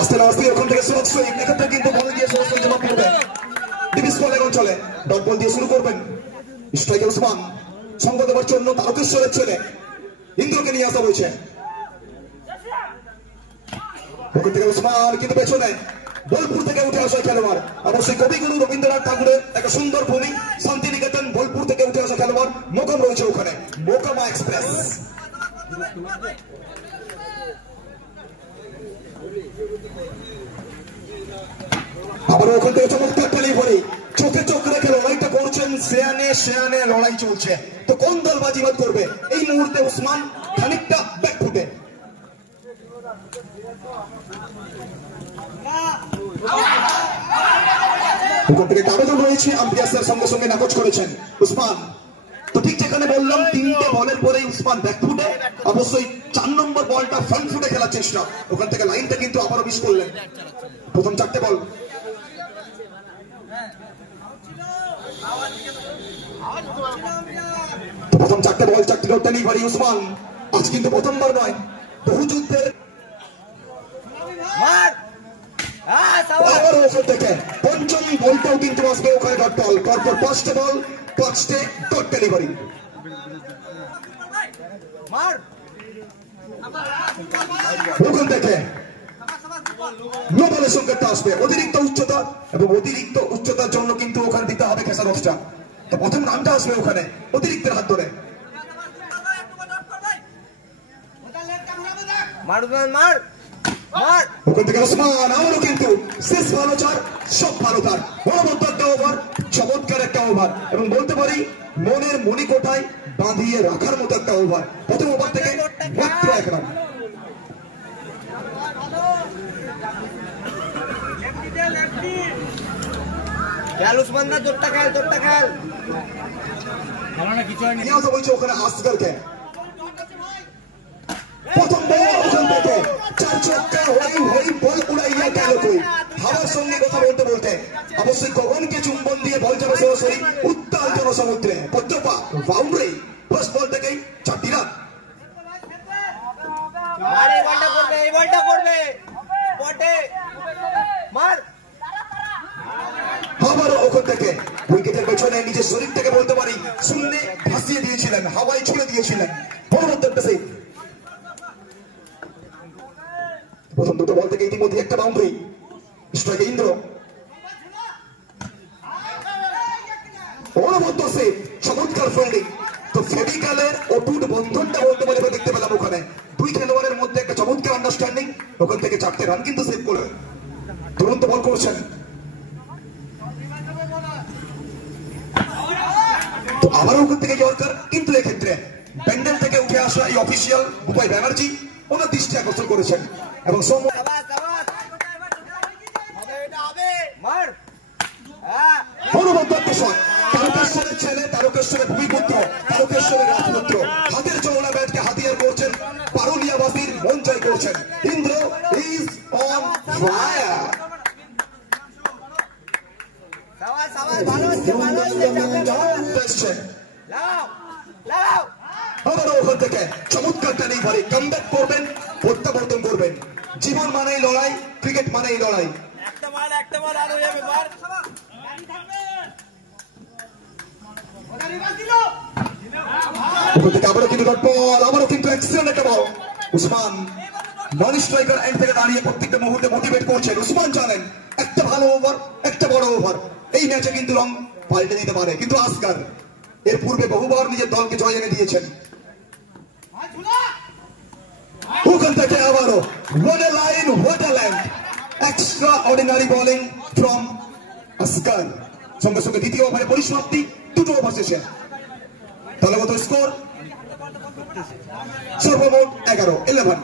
আস্তে আস্তে ওখান থেকে সুরজ সৈয়দ এক্ষেত্রে কিন্তু বল দিয়ে সুরজ সৈয়দ জমা করবে। ডিভিস বল এখন চলে, ডট বল দিয়ে শুরু করবেন। স্ট্রাইকার উসমান সঙ্গ দেওয়ার জন্য তারকেশ্বরের ছেলে ইন্দ্রকে নিয়ে আসা হয়েছে। ওখান থেকে উসমান কিন্তু পেছনে বোলপুর থেকে উঠে আসা খেলোয়াড়, অবশ্যই কবিগুরু রবীন্দ্রনাথ ঠাকুরের একটা সুন্দর ভূমি শান্তিনিকেতন, বোলপুর থেকে উঠে আসা খেলোয়াড় মোকাম রয়েছে ওখানে, মোকামা এক্সপ্রেস। আবার ওখান থেকে চমৎকার ডেলিভারি, চোখে চোখ রেখে লড়াইটা করছেন, শেয়ানে শেয়ানে লড়াই চলছে। তো কোন দল বাজিবাদ করবে এই মুহূর্তে? উসমান খানিকটা ব্যাকফুটে। ওখান থেকে কাগজও রয়েছে, আম্পায়ার সঙ্গে সঙ্গে নাকচ করেছেন উসমান। তো ঠিক যেখানে বললাম 3টে বলের পরেই উসমান ব্যাকফুটে, অবশ্যই 4 নম্বর বলটা ফ্রন্ট ফুটে খেলার চেষ্টা। ওখান থেকে লাইনটা কিন্তু আবারও মিস করলেন। প্রথম 4টে বল প্রথম 4টে বল 4টি ডট ডেলিভারি উসমান। আজ কিন্তু প্রথমবার নয়, বহু যুদ্ধের আবার ওপর থেকে পঞ্চম বলটাও কিন্তু আসবে ওখানে ডট বল। পরপর 5টে বল 5টে ডট ডেলিভারি। ওখান থেকে নো বলের সংকেতটা আসবে, অতিরিক্ত উচ্চতা, এবং অতিরিক্ত উচ্চতার জন্য কিন্তু ওখানে দিতে হবে খেসারতটা। তো প্রথম রানটা আসবে ওখানে অতিরিক্তের হাত ধরে। ওখান থেকে ওসমান আবারও কিন্তু শেষ ভালো চার, সব ভালো তার, অনবদ্য একটা ওভার, চমৎকার একটা ওভার, এবং বলতে পারি মনের মণিকোঠায় বাঁধিয়ে রাখার মতো একটা ওভার। প্রথম ওভার থেকে মাত্র 1 রান। ওখানে আসগারকে প্রথম বল ওখান থেকে 4 ছক্কা হই বল উড়াইয়া গেল কই। হাওয়ার সঙ্গে কথা বলতে বলতে অবশ্যই গগনকে চুম্বন দিয়ে বল যাবে সরাসরি উত্তাল জনসমুদ্রে। পদ্মপা বাউন্ডারি, ফার্স্ট বল থেকেই 4টি রান। আবারও ওখান থেকে উইকেটের পেছনে নিজের শরীর থেকে বলতে পারি শূন্যে ভাসিয়ে দিয়েছিলেন, হাওয়ায় ছুড়ে দিয়েছিলেন। পরবর্তী একটা সেই প্রথম 2টো বল থেকে ইতিমধ্যে একটা বাউন্ডারি, স্ট্রাইকে ইন্দ্র। অনবদ্য সে চমৎকার ফিল্ডিং। তো ফেভিকালের অটুট বন্ধনটা বলতে পারি দেখতে পেলাম ওখানে। 2 খেলোয়াড়ের মধ্যে একটা চমৎকার আন্ডারস্ট্যান্ডিং। ওখান থেকে 4টে রান কিন্তু সেভ করে তুরন্ত বল করছেন। তো আবার ওখান থেকে ইয়র্কার, কিন্তু এক্ষেত্রে প্যান্ডেল থেকে উঠে আসা এই অফিসিয়াল ভূপাই ব্যানার্জি ওনার দৃষ্টি আকর্ষণ করেছেন, এবং তারকেশ্বরের ছেলে, তারকেশ্বরের ভূমিপুত্র, তারকেশ্বরের রাজপুত্র হাতের চওড়া ব্যাটকে হাতিয়ার করছেন, পারুলিয়াবাসীর মন জয় করছেন। Indra is on fire. আবারও ওখান থেকে চমৎকার ডেলিভারি, কামব্যাক করবেন, প্রত্যাবর্তন করবেন। জীবন মানেই লড়াই, ক্রিকেট মানেই লড়াই। আবারও কিন্তু ডট বল, আবারও কিন্তু এক্সেলেন্ট একটা বল। উসমান নন স্ট্রাইকার এন্ড থেকে দাঁড়িয়ে প্রত্যেকটা মুহূর্তে মোটিভেট করছেন। উসমান জানেন একটা ভালো ওভার, একটা বড় ওভার এই ম্যাচে কিন্তু রং পাল্টে দিতে পারে। কিন্তু আসগার এর পূর্বে বহুবার নিজের দলকে জয় এনে দিয়েছেন। ওখান থেকে আবারও what a line, what a length, extraordinary bowling from আসগার। সঙ্গে সঙ্গে দ্বিতীয় ওভারে পরিসমাপ্তি, 2টো ওভার শেষে দলগত স্কোর সর্বমোট 11।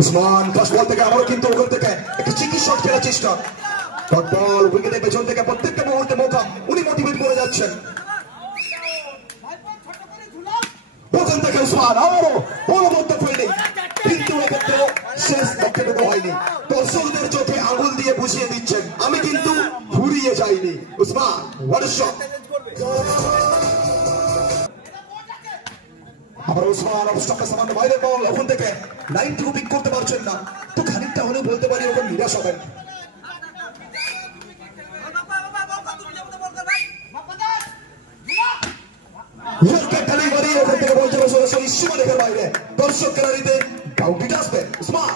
উসমান ফার্স্ট বল থেকে আবারও কিন্তু ওখান থেকে একটা চিকি শট খেলার চেষ্টা। ডট বল, উইকেটের পেছন থেকে প্রত্যেকটা মুহূর্তে মোকাম উনি মোটিভেট করে যাচ্ছেন। ওখান থেকে উসমান আবারও অনবদ্য ফিল্ডিং, কিন্তু এক্ষেত্রে শেষ লক্ষ্যটুকু দর্শকদের চোখে আঙুল দিয়ে বুঝিয়ে দিচ্ছেন আমি কিন্তু ঘুরিয়ে যাইনি। Usman what a shot. আবার উসমান অবস্ট্রাকটা সামান্য বাইরের বল, ওখান থেকে লাইনটুকু পিক করতে পারছেন না, তো খানিকটা হলেও বলতে পারি ওখানে নিরাশ হবেন। ওখান থেকে বলতে সরাসরি সীমারেখার বাইরে, দর্শক গ্যালারিতে বাউন্ডারিটা আসবে। উসমান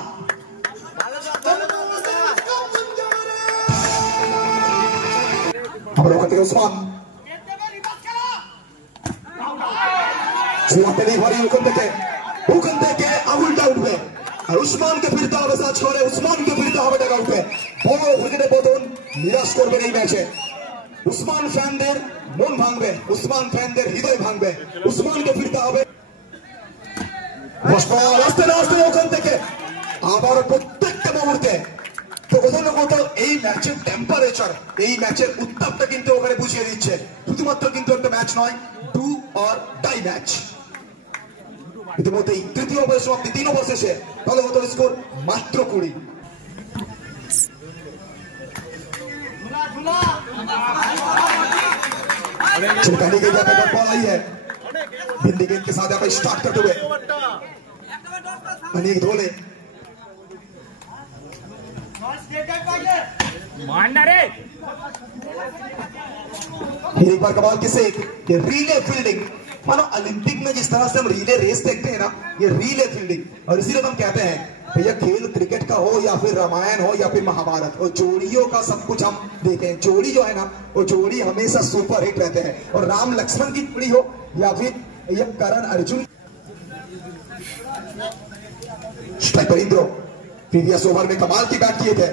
আবার ওখান থেকে উসমান ওখান থেকে আঙুলটা উঠবে আর উসমানকে ফিরতে হবে সার্চ করে, উসমানকে ফিরতে হবে টাকা উঠবে। বড় উইকেটে পতন নিরাশ করবেন এই ম্যাচে। উসমান ফ্যানদের মন ভাঙবে, উসমান ফ্যানদের হৃদয় ভাঙবে, উসমানকে ফিরতে হবে। আস্তে আস্তে ওখান থেকে আবার প্রত্যেকটা মুহূর্তে তো কোথাও না কোথাও এই ম্যাচের টেম্পারেচার, এই ম্যাচের উত্তাপটা কিন্তু ওখানে বুঝিয়ে দিচ্ছে শুধুমাত্র কিন্তু একটা ম্যাচ নয়, ডু অর ডাই ম্যাচ। ইতিমধ্যেই তৃতীয় ওভারের সমাপ্তি, 3 ওভার শেষে দলগত স্কোর মাত্র 20। पहले के यहाँ पे बॉल आई है, बिंदी गेंद के साथ यहाँ पे स्टार्ट करते हुए अनेक धोले एक बार कमाल किसे ये रीले फील्डिंग, मानो ओलंपिक में जिस तरह से हम रीले रेस देखते हैं ना, ये रीले फील्डिंग। और इसीलिए हम कहते हैं भैया खेल क्रिकेट का हो या फिर रामायण हो या फिर महाभारत, और जोड़ियों का सब कुछ हम देखें। जोड़ी जो है ना, वो जोड़ी हमेशा सुपर हिट रहते हैं। और राम लक्ष्मण की जोड़ी हो या फिर ये Karan Arjun. Striker इंद्रो previous over में कमाल की बैट किए थे,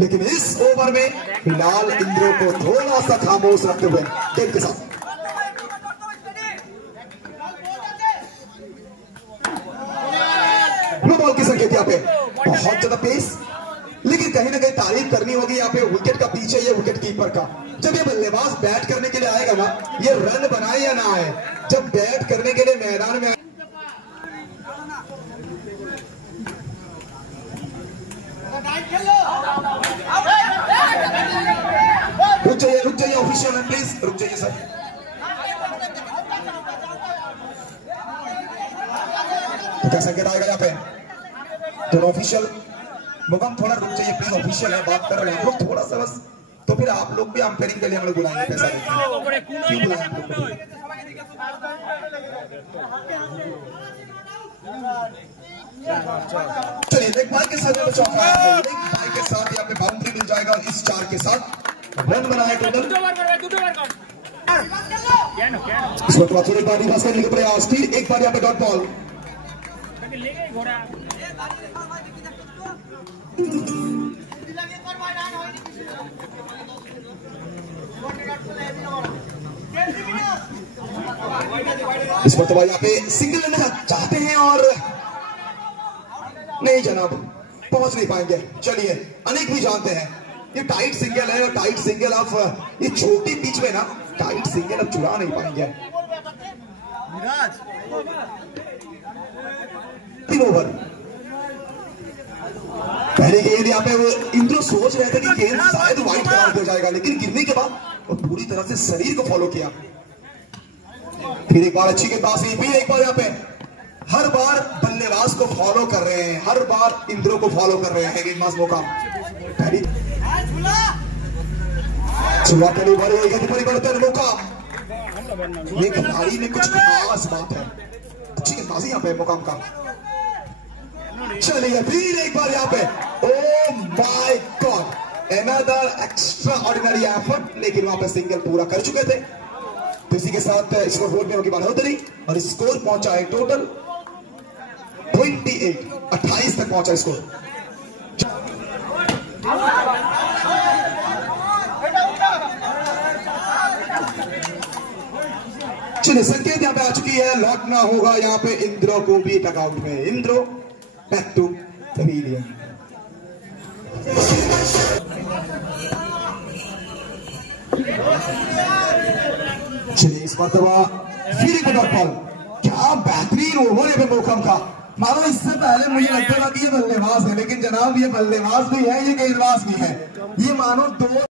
लेकिन इस ओवर में फिलहाल इंद्रो को थोड़ा सा खामोश रखते हुए गेंद के साथ बॉल की संकेत यहाँ पे बहुत ज्यादा पेस, लेकिन कहीं ना कहीं तारीफ करनी होगी यहाँ पे विकेट का पीछे ये विकेट कीपर का। जब ये बल्लेबाज बैट करने के लिए आएगा ना, ये रन बनाए या ना आए, जब बैट करने के लिए मैदान में रुक जाइए ऑफिशियल प्लीज, रुक जाइए सर। तो क्या संकेत आएगा यहाँ पे? तो ऑफिशियल मुकाम थोड़ा रुक जाइए प्लीज, ऑफिशियल है, बात कर रहे हैं लोग थोड़ा सा बस। तो फिर आप लोग भी अंपायरिंग के लिए हम लोग बुलाएंगे, पैसा क्यों बुलाएंगे? चलिए एक बार के साथ एक बार के साथ यहाँ पे बाउंड्री मिल जाएगा। इस 4 के साथ रन बनाए टोटल। इस वक्त थोड़ी बार रिवर्स करने का प्रयास, फिर एक बार यहाँ पे डॉट बॉल। इस वक्त यहाँ पे सिंगल लेना चाहते हैं और नहीं जनाब, पहुंच नहीं पाएंगे। चलिए अनेक भी जानते हैं ये टाइट सिंगल है, और टाइट सिंगल आप ये छोटी पिच में ना टाइट सिंगल आप चुरा नहीं पाएंगे। 3 ओवर पहले गेंद यहाँ पे वो इंद्रो सोच रहे थे कि गेंद शायद वाइड आउट हो जाएगा, लेकिन गिरने के बाद वो पूरी तरह से शरीर को फॉलो किया। फिर एक बार अच्छी गेंदबाज, फिर एक बार यहाँ पे हर बार बल्लेबाज को फॉलो कर रहे हैं, हर बार इंद्रो को फॉलो कर रहे हैं गेंदबाज मौका। शुरुआती ओवर परिवर्तन मौका, ये खिलाड़ी में कुछ खास बात है, अच्छी गेंदबाजी यहाँ पे मुकाम का। चलिए फिर एक बार यहाँ पे, oh my God, another extra ordinary effort, लेकिन वहां पे सिंगल पूरा कर चुके थे। तो इसी के साथ स्कोर बोर्ड में होगी बढ़ोतरी और स्कोर पहुंचा है टोटल 28 तक पहुंचा स्कोर। चलिए संकेत यहाँ पे आ चुकी है, लौटना होगा यहाँ पे इंद्रो को भी टकआउट में। इंद्रो बैक टू पवेलियन। चलिए इस मरतबा फिर एक डॉट बॉल, क्या बेहतरीन ओवर है मोकम का। मानो इससे पहले मुझे लगता था कि ये बल्लेबाज है, लेकिन जनाब ये बल्लेबाज भी है, ये गेंदबाज भी है। ये मानो दो